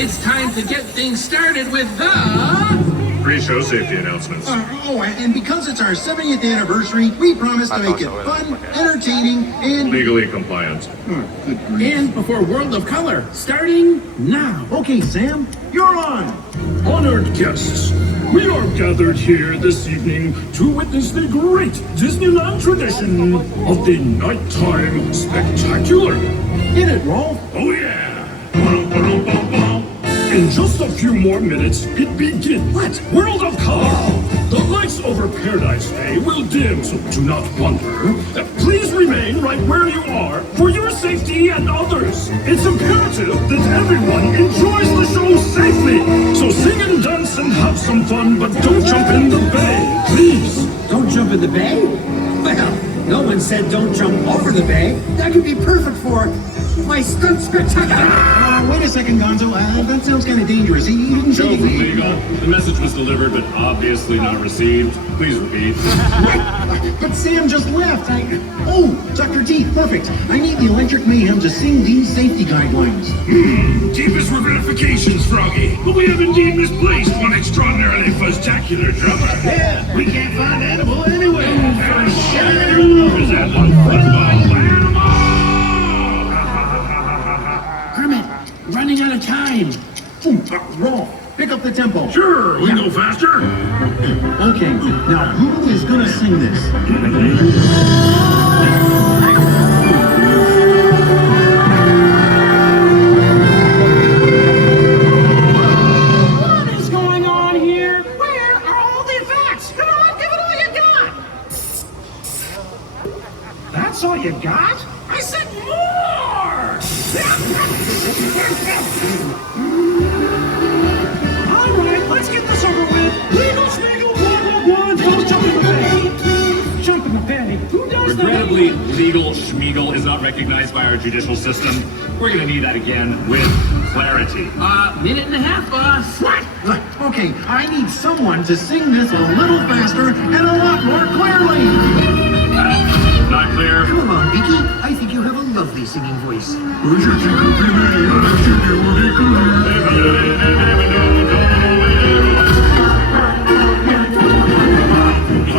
it's time to get things started with the... Pre-show safety announcements. And because it's our 70th anniversary, we promise to make it fun, entertaining, and... legally compliant. And before World of Color, starting now. Okay, Sam, you're on. Honored guests, we are gathered here this evening to witness the great Disneyland tradition of the Nighttime Spectacular. Hit it, Rolf. Oh yeah! In just a few more minutes, it begins. What? World of Color! The lights over Paradise Bay will dim, so do not wonder. Please remain right where you are for your safety and others. It's imperative that everyone enjoys the show safely. So sing and dance and have some fun, but don't jump in the bay, please. Don't jump in the bay? Well, no one said don't jump over the bay. That could be perfect for my stunt spectacular. Wait a second, Gonzo. That sounds kind of dangerous. He didn't say Show from anything. legal. The message was delivered, but obviously not received. Please repeat. But Sam just left. Oh, Dr. T, perfect. I need the Electric Mayhem to sing these safety guidelines. Deepest ramifications, Froggy. But we have indeed misplaced one extraordinarily fuzztacular drummer. Yeah, we can't find Animal anywhere. Is that one football animal? Kermit, running out of time. Rolf, pick up the tempo. Sure, we can go faster. Okay, now who is gonna sing this? What is going on here? Where are all the facts? Come on, give it all you got. That's all you got? I said more! All right, let's get this over with. Legal, Schmeagle, one. Don't jump in the bay. Jump in the bay. Who does that? Regrettably, legal schmeagle is not recognized by our judicial system. We're gonna need that again with clarity. Minute and a half, boss. What? Okay, I need someone to sing this a little faster and a lot more clearly. Not clear. Come on, Vicky. I think you have a lovely singing voice.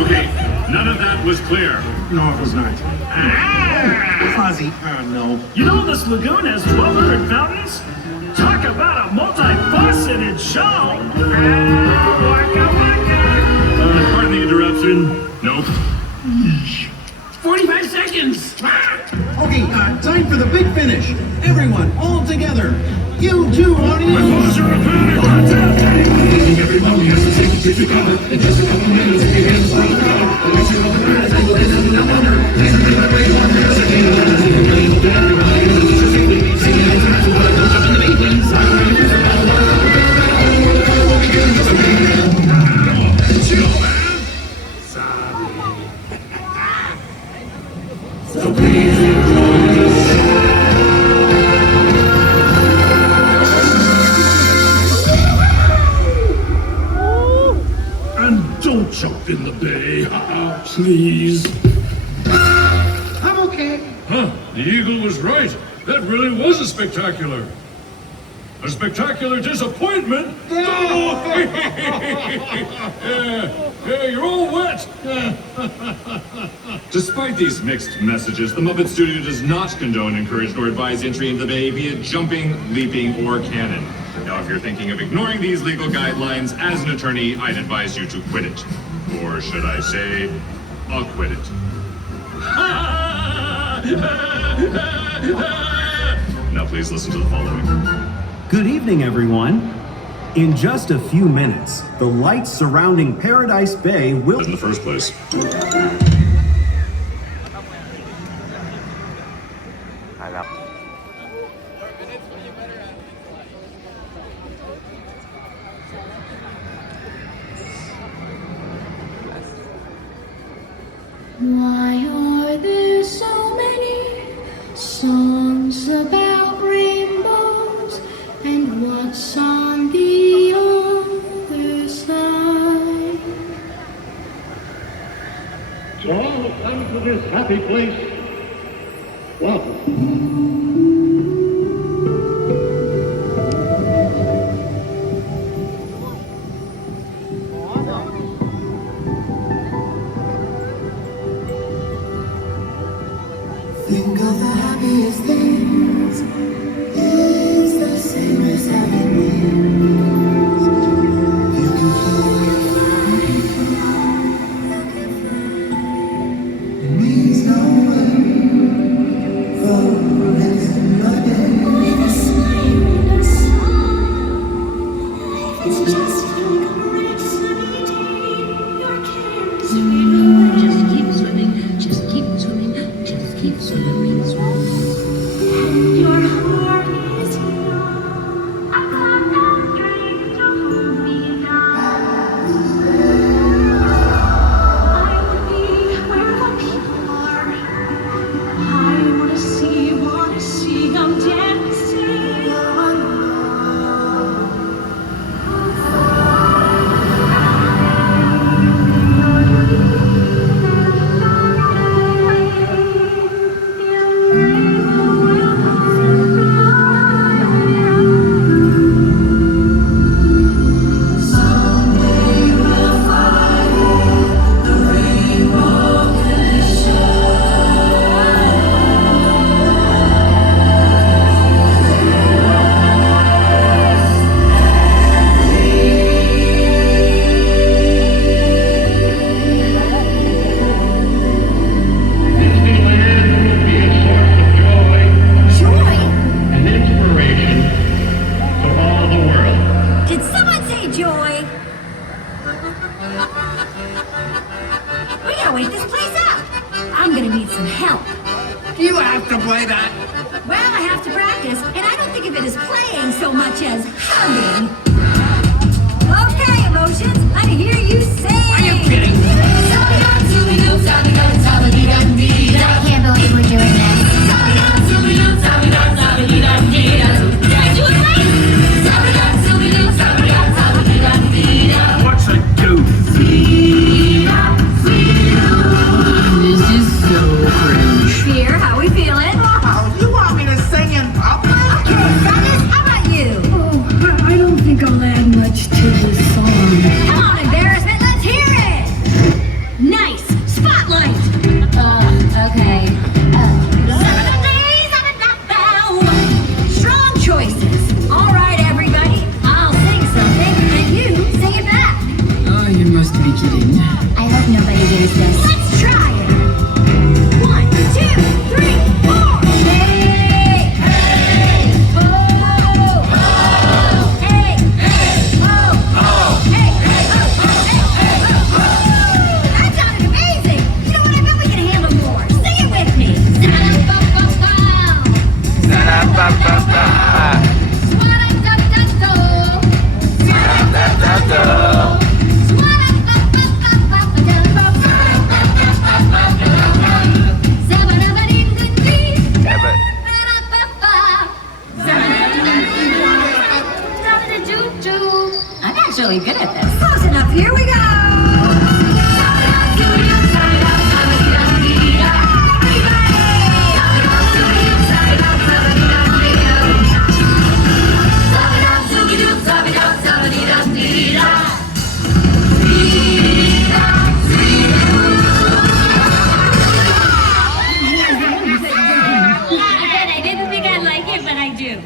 Okay, none of that was clear. No, it was not. Fozzie, no. You know this lagoon has 1,200 fountains? Talk about a multifaceted show! Waka waka! Pardon the interruption. Nope. 45 seconds. Okay, time for the big finish. Everyone, all together. You too, audience. Everybody has to take a picture cover in just a couple minutes. If your hands fall down, at least you know the minutes and go in and no wonder. Please be that way one minute. Everybody knows it's just singing and dancing, but don't jump in the bay, please. I don't know if it's all just a minute. Chill, man. Sorry. So please enjoy the show. And don't jump in the bay, please. I'm okay. Huh, the eagle was right. That really was a spectacular. A spectacular disappointment. Yeah, you're all wet. Despite these mixed messages, the Muppet Studio does not condone, encourage, nor advise entry into the bay, be it jumping, leaping, or cannon. Now, if you're thinking of ignoring these legal guidelines, as an attorney, I'd advise you to quit it. Or should I say, acquit it. Now please listen to the following. Good evening, everyone. In just a few minutes, the lights surrounding Paradise Bay will... In the first place. Why are there so many songs about rainbows, and what's on the other side? To all who come to this happy place, welcome. You have to play that. Well, I have to practice, and I don't think of it as playing so much as humming. Okay, emotions, I hear you sing. Are you kidding? I can't believe we're doing this. Did I do it right? What's it do? This is so cringe. Here, how we feeling? Wow, you want me to sing in public? Okay, fellas, how about you? Oh, I don't think I'll add much to this song. Come on, embarrassment, let's hear it! Nice! Spotlight! Okay. Strong choices. All right, everybody. I'll sing something, and you sing it back. Oh, you must be kidding. I hope nobody hears this. Let's try it. 1, 2, 3, 4. Hey, hey, oh, oh. Hey, hey, oh, oh. Hey, hey, oh, oh, hey, hey, oh, oh. That sounded amazing. You know what? I bet we can handle more. Sing it with me. I'm actually good at this. Close enough. Here we go. I didn't think I'd like it, but I do.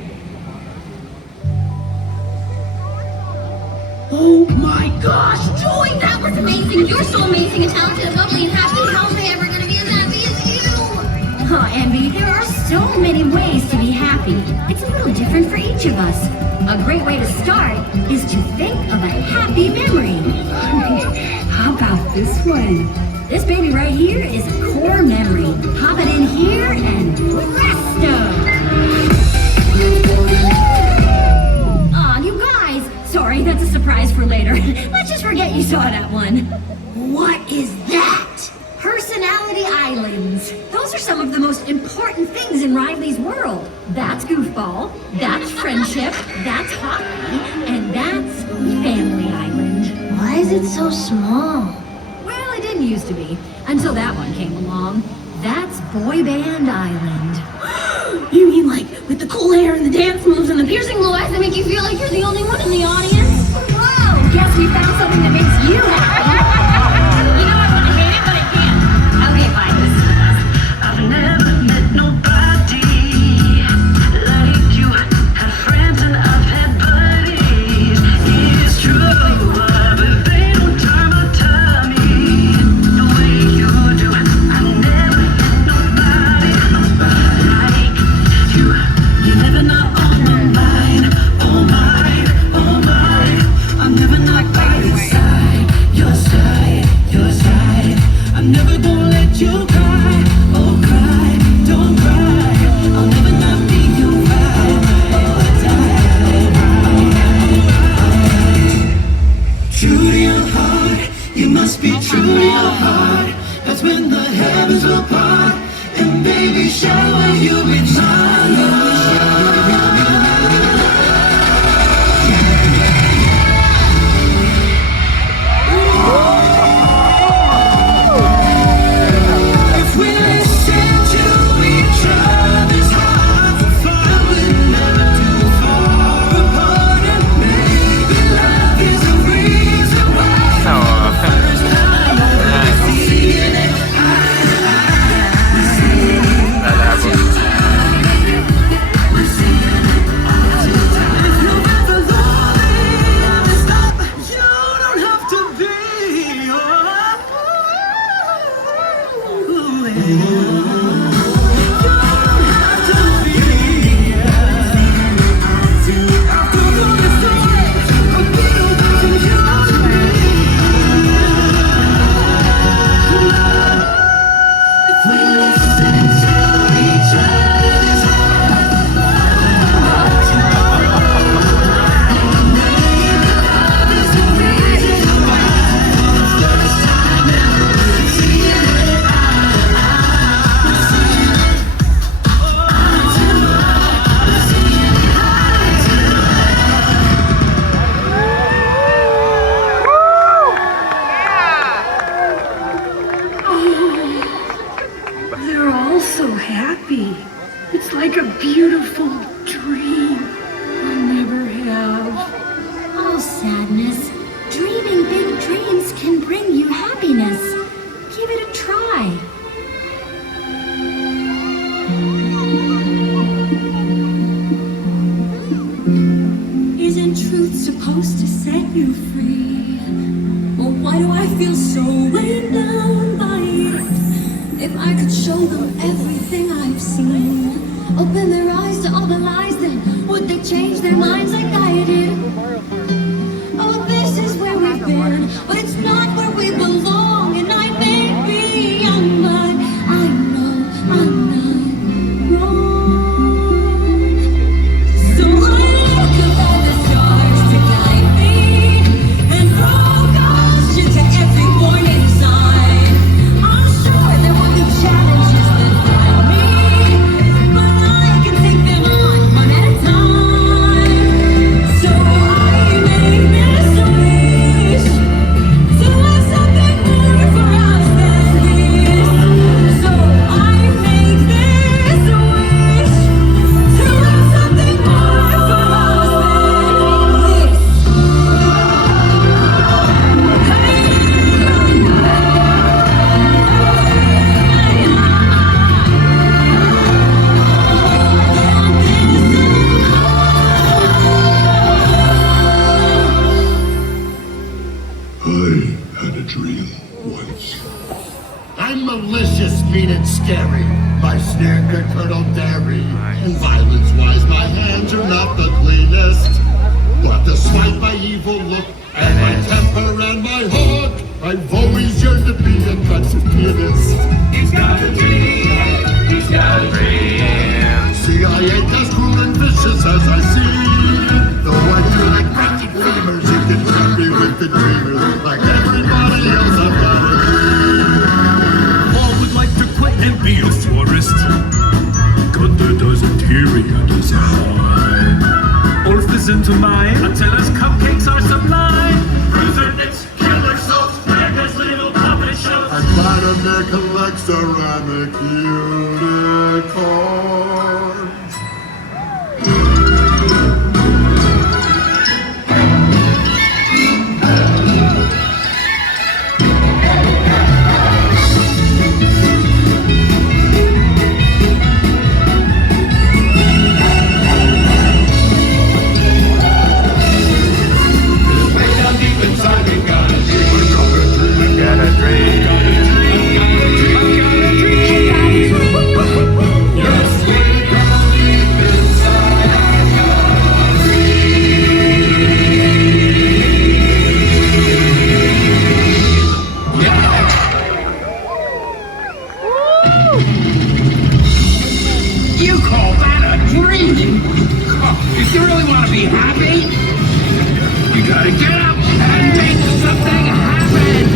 Oh my gosh, Joy, that was amazing. You're so amazing and talented and lovely and happy. How am I ever gonna be as happy as you? Oh, Envy, there are so many ways to be happy. It's a little different for each of us. A great way to start is to think of a happy memory. How about this one? This baby right here is a core memory. Pop it in here and presto! Aw, you guys! Sorry, that's a surprise for later. Let's just forget you saw that one. What is that? Personality islands. Those are some of the most important things in Riley's world. That's goofball, that's friendship, that's hockey, and that's family island. Why is it so small? Well, it didn't used to be, until that one came along. That's Boy Band Island. You mean like with the cool hair and the dance moves and the piercing blue eyes that make you feel like you're the only one in the audience? Whoa! Guess we found something that makes you happy. You know I want to hate it, but I can't. Okay, fine. This is the best. I've never met nobody like you. Have friends and I've had buddies. It's true, but they don't turn my tummy the way you do. I've never met nobody like you. You're never not on my mind, oh my, oh my. truth supposed to set you free? Or why do I feel so weighed down by it? If I could show them everything I've seen, Open their eyes to all the lies, then would they change their minds like I did? Oh, this is where we've been, but it's not where we belong. And I may be young, but I know I'm not wrong. So I look up at the stars to guide me, and throw caution to every warning sign. I'm sure there will be challenges that find me, but I can take them on one at a time. So I made this wish to have something more for us than this. So I make this wish to have something more for us than this. I had a dream once. I'm malicious, mean and scary. My snare could curdle dairy. And violence-wise, my hands are not the cleanest. But despite my evil look and my temper and my hook, I've always yearned to be a concert pianist. He's got a dream. He's got a dream. See, I ain't as cruel and vicious as I seem. Though I do like magic lemurs, you can trust me with the dreamers. Like everybody else, I've got a dream. Paul would like to quit and be a florist. Gunther doesn't hear he doesn't mind. Ulf is into mine. Attila's cupcakes are sublime. Bruiser knits, killer soaps, Gregor's little puppet shows. And Vladimir collects ceramic unicorns. Way down deep inside, we got a dream. Got a dream. Yes, way down deep inside, You call that a dream? If you really want to be happy, you gotta get up and make something happen.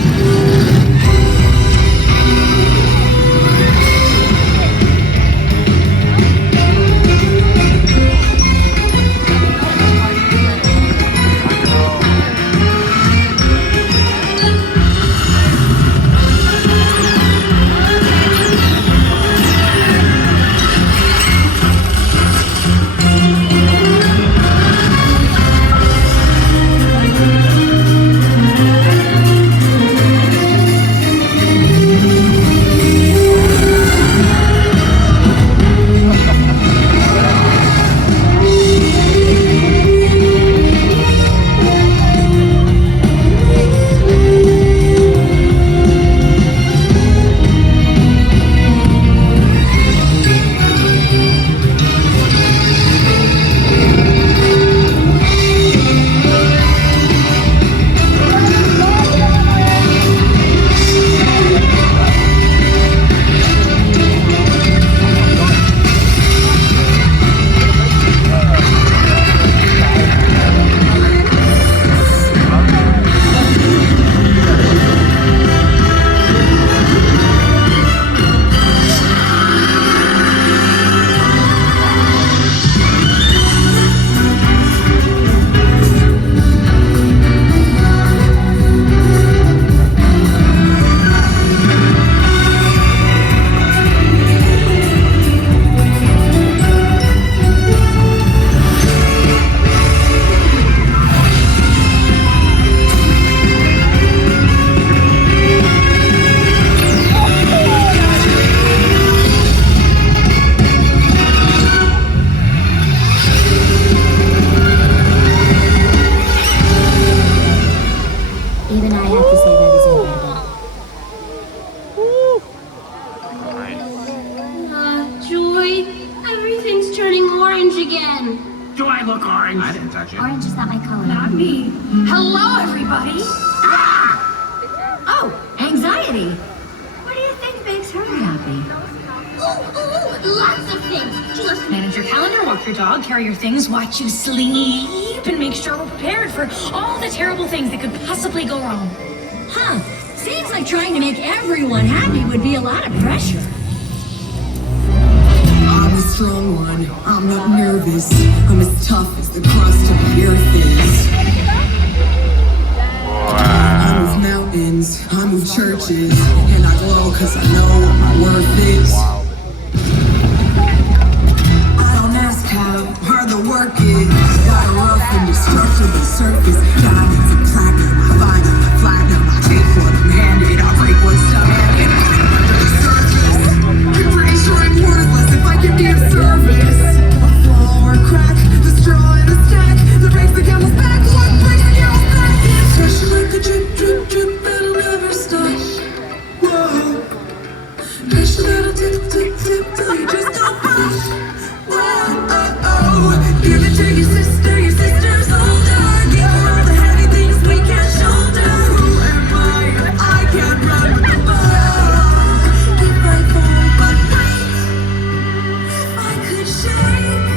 me. Hello, everybody. Oh, anxiety. What do you think makes her happy? Lots of things. She loves to manage your calendar, walk your dog, carry your things, watch you sleep, and make sure we're prepared for all the terrible things that could possibly go wrong. Huh. Seems like trying to make everyone happy would be a lot of pressure. I'm a strong one, I'm not nervous. I'm as tough as the crust of the earth is. I move mountains, I move churches, and I glow cause I know what my worth is. I don't ask how hard the work is. Got a rough and destructible surface. Diamonds and platinum, I find them, I platinum. I take what I'm handed, I break what's demanded. Under the surface, I'm pretty sure I'm worthless if I can be of service. A flaw or a crack, the straw in the stack that breaks the camel's back. What breaks the camel's back? Pressure like a drip, drip, drip that'll never stop. Whoa. Pressure that'll tip, tip, tip till you just don't pop. Give it to your sister's older. Give her all the heavy things we can't shoulder. Who am I can't run above. If I fall, but wait, if I could shake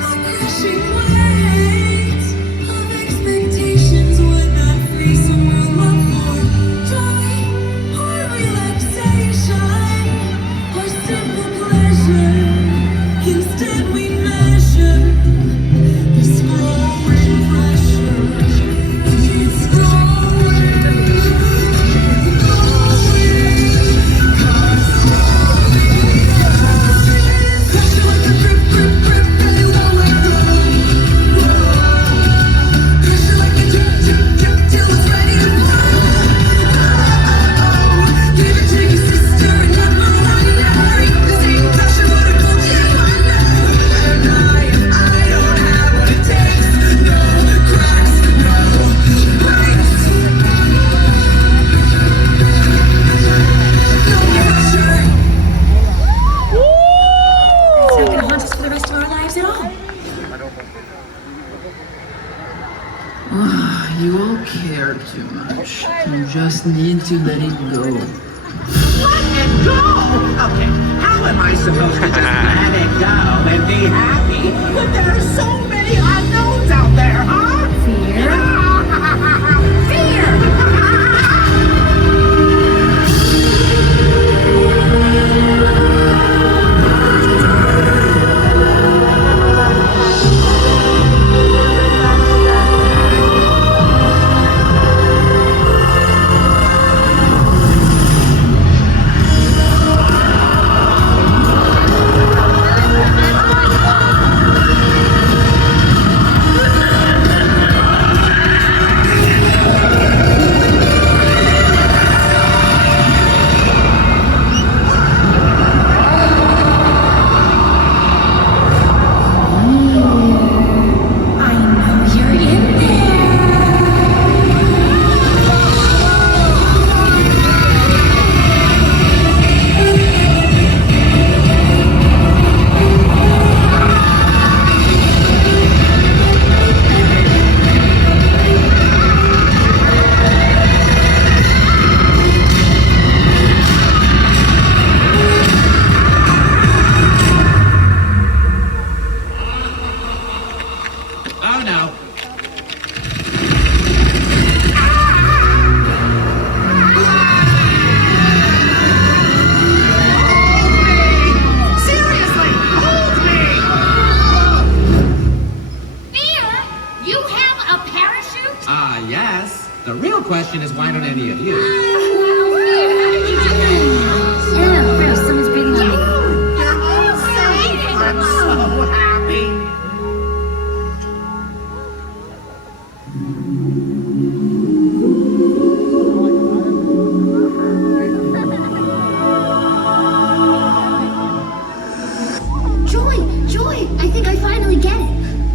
the crushing weight of expectations, would not free some room up for joy or relaxation or simple pleasure. Instead we measure this growing pressure. It's growing, pressure like a drip, drip, drip, and it won't let go. Pressure like a drip, drip, drip, till it's ready to blow. Give it to your sister and never wonder. This ain't pressure, but it pulls you under. And I don't have what it takes. No cracks, no breaks. No pressure. It's not gonna haunt us for the rest of our lives at all. You all care too much. You just need to let it go. Let it go? Okay, how am I supposed to just let it go and be happy when there are so many unknowns out there, huh? Fear. Fear! I know you're in Oh no. Seriously, hold me! Fear, you have a parachute? Yes. The real question is, why don't any of you? Fear, how did you do that? Yeah, Fear, someone's breathing on me. You're all safe! I'm so happy! Joy, I think I finally get it.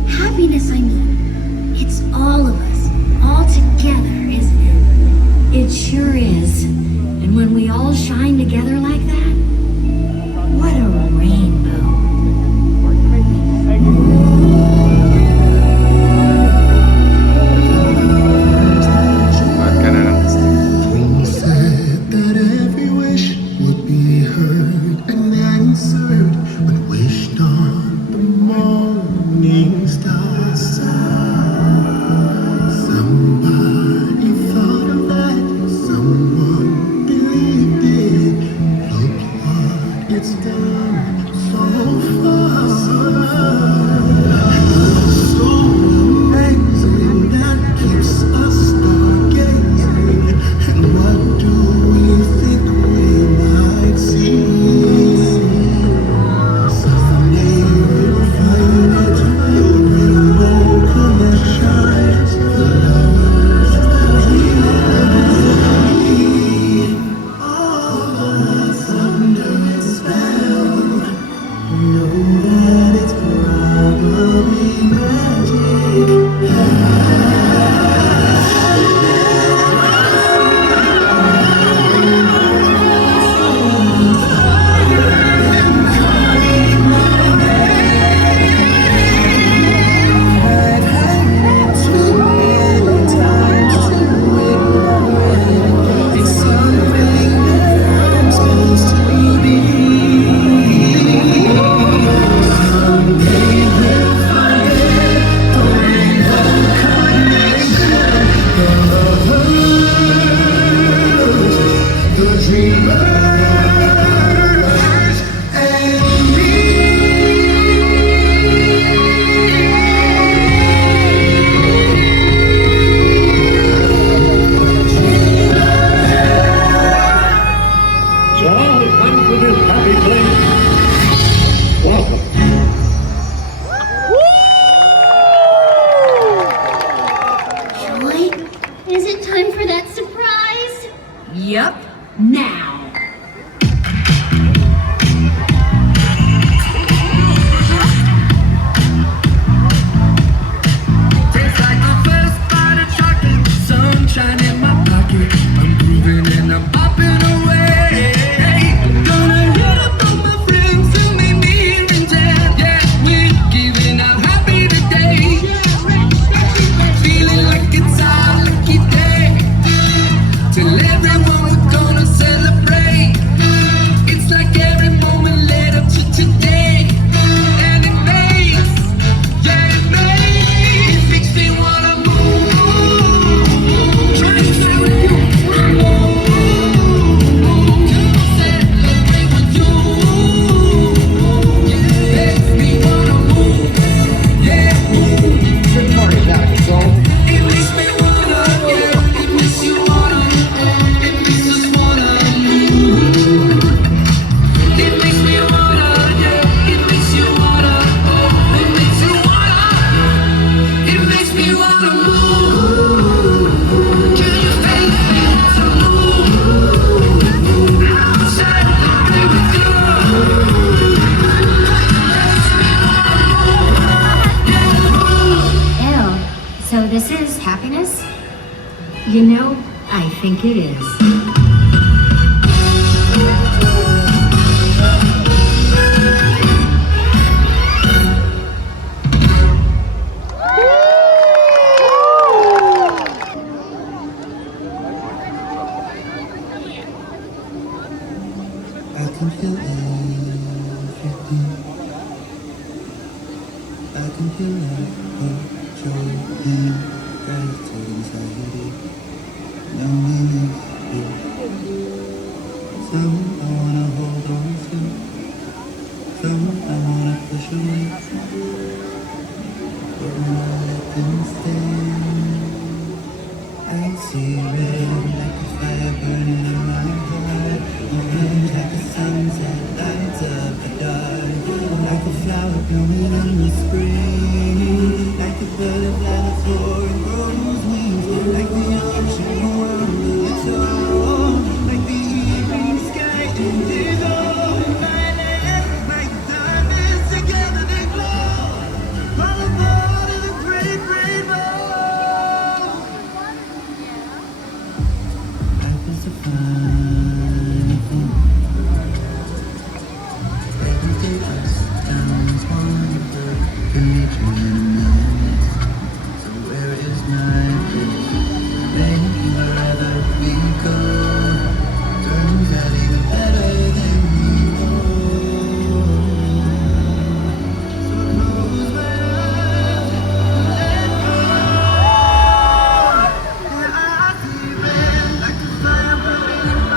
Happiness, I mean. It's all of us, all together, isn't it? It sure is. And when we all shine together like that, what a rainbow. up now. Tastes like the first bite of chocolate, sunshine in my pocket. I'm grooving and I'm popping away. Gonna hit up all my friends to meet me here in town. Yeah, we're giving out happy today. Feeling like it's our lucky day. Tell everyone we're gonna celebrate. It's like every moment led up to today. And it makes me wanna move. Try to stay with you. Celebrate with you. Makes me wanna move. Yeah, move. Good party, Jack. So it makes me wanna, yeah, it makes you wanna, it makes us wanna move. It makes me wanna, yeah, it makes you wanna, oh, it makes you wanna. It makes me wanna move. Can you make me wanna move? Celebrate with you. Ew. So this is happiness? You know, I think it is. I can feel everything. I can feel love, joy, and gratitude, anxiety, loneliness, fear. Some I wanna hold on to, some I wanna push away. But when I let them stay, I see red like a fire burning in my heart. Orange like a sunset lights up the dark. Like a flower blooming in the spring. Like a butterfly that's soaring, grows wings. Like the ocean around its own. Like the evening sky is open violet. Like the diamonds together they glow. All aboard in the great rainbow. Life is a fun thing. Every day just sounds wonderful. Can meet you in a minute. So where is my place? Maybe wherever we go, turns out even better than we know. So close my eyes and let go. And I see red like a fire burning in my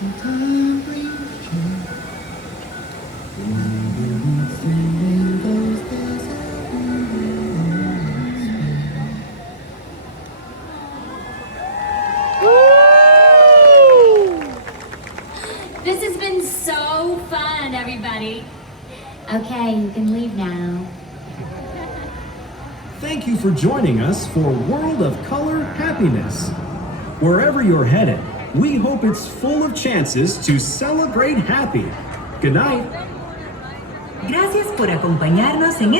This has been so fun, everybody. Okay, you can leave now. Thank you for joining us for World of Color Happiness. Wherever you're headed, we hope it's full of chances to celebrate happy. Good night. Gracias por acompañarnos en